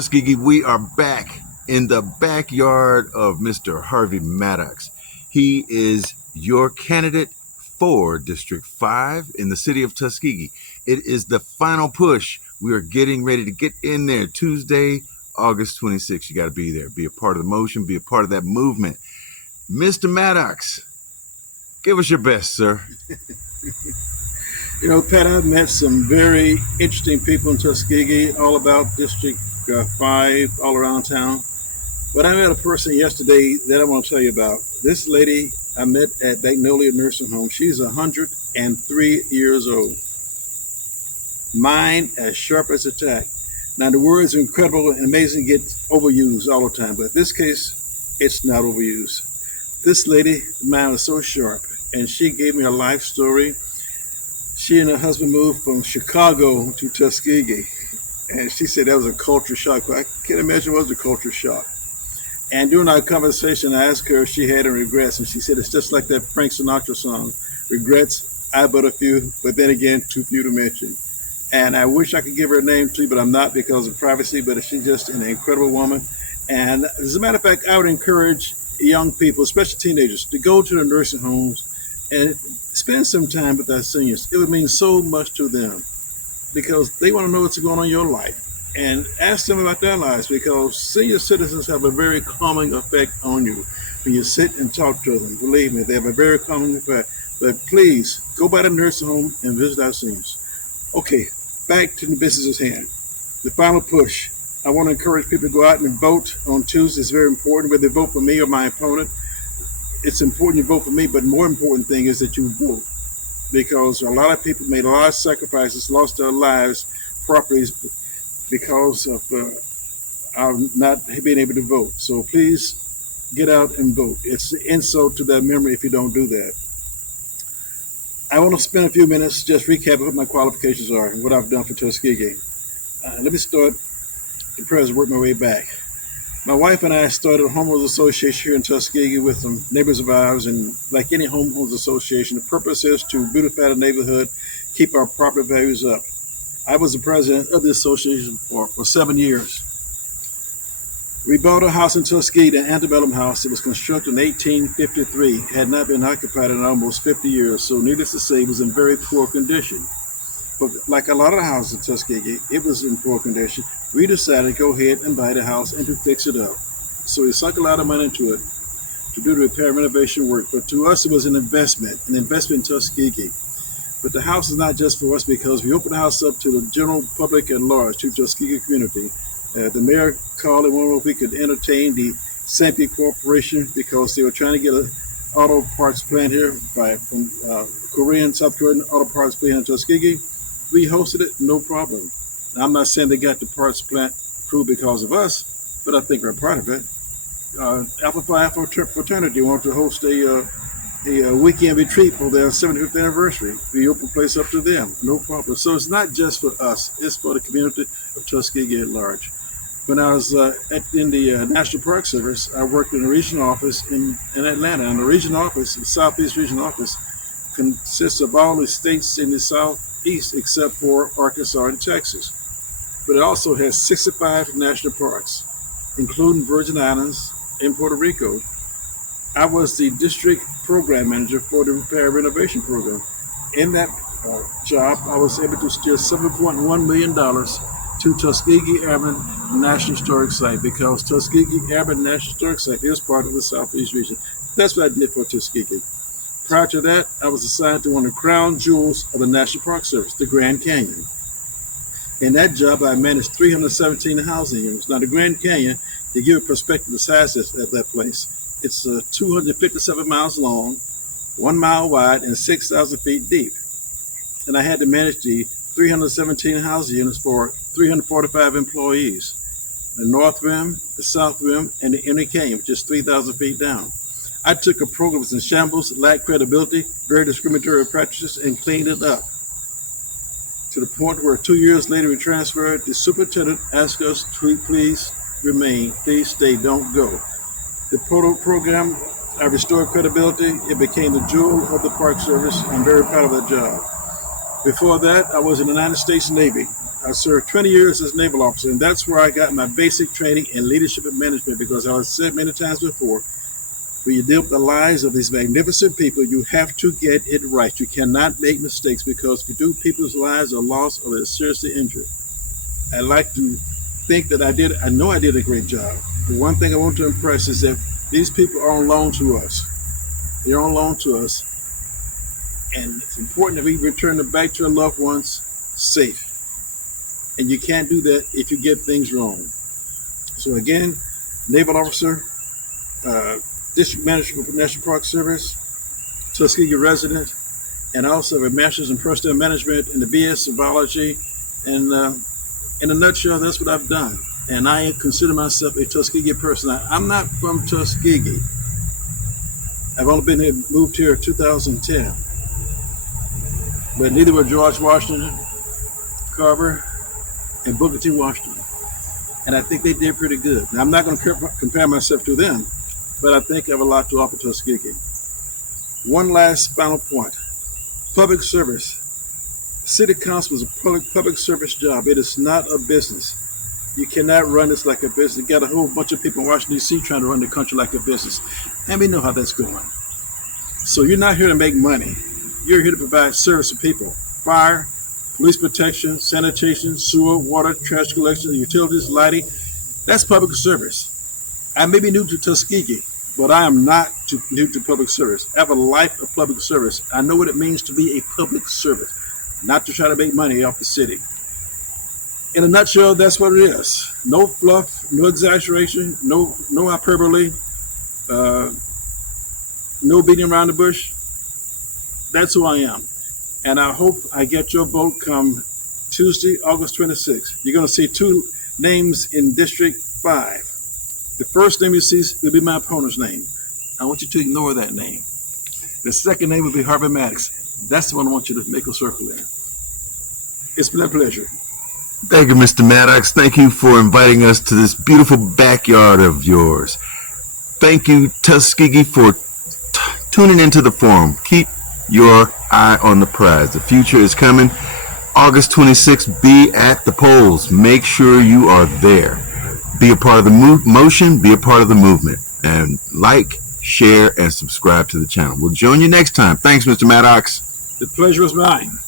Tuskegee. We are back in the backyard of Mr. Harvey Mattox. He is your candidate for District 5 in the city of Tuskegee. It is the final push. We are getting ready to get in there Tuesday, August 26th. You got to be there. Be a part of the motion. Be a part of that movement. Mr. Mattox, give us your best, sir. You know, Pat, I've met some very interesting people in Tuskegee, all about District 5, all around town. But I met a person yesterday that I want to tell you about. This lady I met at Magnolia Nursing Home. She's 103 years old. Mind as sharp as a tack. Now, the words incredible and amazing get overused all the time, but in this case, it's not overused. This lady, mind was so sharp, and she gave me a life story. She and her husband moved from Chicago to Tuskegee, and she said that was a culture shock. I can't imagine what was a culture shock. And during our conversation, I asked her if she had any regrets, and she said it's just like that Frank Sinatra song, regrets, I but a few, but then again, too few to mention. And I wish I could give her a name too, but I'm not because of privacy, but she's just an incredible woman. And as a matter of fact, I would encourage young people, especially teenagers, to go to the nursing homes and spend some time with our seniors. It would mean so much to them because they want to know what's going on in your life. And ask them about their lives because senior citizens have a very calming effect on you when you sit and talk to them. Believe me, they have a very calming effect. But please, go by the nursing home and visit our seniors. Okay, back to the business at hand. The final push. I want to encourage people to go out and vote on Tuesday. It's very important, whether they vote for me or my opponent. It's important you vote for me, but the more important thing is that you vote because a lot of people made a lot of sacrifices, lost their lives, properties, because of our not being able to vote. So please get out and vote. It's an insult to their memory if you don't do that. I want to spend a few minutes just recapping what my qualifications are and what I've done for Tuskegee. Let me start the present, work my way back. My wife and I started a homeowners association here in Tuskegee with some neighbors of ours, and like any homeowners association, the purpose is to beautify the neighborhood, keep our property values up. I was the president of the association for 7 years. We bought a house in Tuskegee, an antebellum house. It was constructed in 1853. It had not been occupied in almost 50 years, so needless to say, it was in very poor condition. But like a lot of houses in Tuskegee, it was in poor condition. We decided to go ahead and buy the house and to fix it up. So we sunk a lot of money into it to do the repair and renovation work. But to us, it was an investment in Tuskegee. But the house is not just for us because we opened the house up to the general public at large, to the Tuskegee community. The mayor called and wondered if we could entertain the Sampe Corporation because they were trying to get an auto parts plant here from South Korean auto parts plant in Tuskegee. We hosted it, no problem. Now, I'm not saying they got the parts plant approved because of us, but I think we're part of it. Alpha Phi Alpha fraternity wanted to host a weekend retreat for their 75th anniversary. We opened the place up to them, no problem. So it's not just for us, it's for the community of Tuskegee at large. When I was in the National Park Service, I worked in the regional office in Atlanta. And the regional office, the Southeast Regional Office, consists of all the states in the Southeast except for Arkansas and Texas. But it also has 65 national parks, including Virgin Islands and Puerto Rico. I was the district program manager for the repair renovation program. In that job, I was able to steer $7.1 million to Tuskegee Airmen National Historic Site because Tuskegee Airmen National Historic Site is part of the Southeast region. That's what I did for Tuskegee. Prior to that, I was assigned to one of the crown jewels of the National Park Service, the Grand Canyon. In that job, I managed 317 housing units. Now, the Grand Canyon, to give a perspective of the size of that place, it's 257 miles long, 1 mile wide, and 6,000 feet deep. And I had to manage the 317 housing units for 345 employees. The North Rim, the South Rim, and the Inner Canyon, which is 3,000 feet down. I took a program that was in shambles, lacked credibility, very discriminatory practices, and cleaned it up. To the point where 2 years later we transferred, the superintendent asked us to please remain, please stay, don't go. The program, I restored credibility. It became the jewel of the Park Service. I'm very proud of that job. Before that, I was in the United States Navy. I served 20 years as a naval officer, and that's where I got my basic training in leadership and management because I was said many times before, when you deal with the lives of these magnificent people, you have to get it right. You cannot make mistakes because if you do, people's lives are lost or they're seriously injured. I like to think that I know I did a great job. The one thing I want to impress is that these people are on loan to us. They're on loan to us. And it's important that we return them back to our loved ones safe. And you can't do that if you get things wrong. So again, naval officer, district manager for National Park Service, Tuskegee resident, and I also have a master's in personnel management and the BS in biology. And in a nutshell, that's what I've done. And I consider myself a Tuskegee person. I'm not from Tuskegee. I've only moved here in 2010. But neither were George Washington, Carver, and Booker T. Washington. And I think they did pretty good. Now, I'm not going to compare myself to them, but I think I have a lot to offer Tuskegee. One last final point. Public service. City council is a public service job. It is not a business. You cannot run this like a business. You got a whole bunch of people in Washington, D.C. trying to run the country like a business. And we know how that's going. So you're not here to make money. You're here to provide service to people. Fire, police protection, sanitation, sewer, water, trash collection, utilities, lighting. That's public service. I may be new to Tuskegee, but I am not new to public service. I have a life of public service. I know what it means to be a public servant, not to try to make money off the city. In a nutshell, that's what it is. No fluff, no exaggeration, no hyperbole, no beating around the bush. That's who I am. And I hope I get your vote come Tuesday, August 26th. You're going to see two names in District 5. The first name you see will be my opponent's name. I want you to ignore that name. The second name will be Harvey Mattox. That's the one I want you to make a circle in. It's been a pleasure. Thank you, Mr. Mattox. Thank you for inviting us to this beautiful backyard of yours. Thank you, Tuskegee, for tuning into the forum. Keep your eye on the prize. The future is coming. August 26th, be at the polls. Make sure you are there. Be a part of the motion, be a part of the movement. And like, share, and subscribe to the channel. We'll join you next time. Thanks, Mr. Mattox. The pleasure is mine.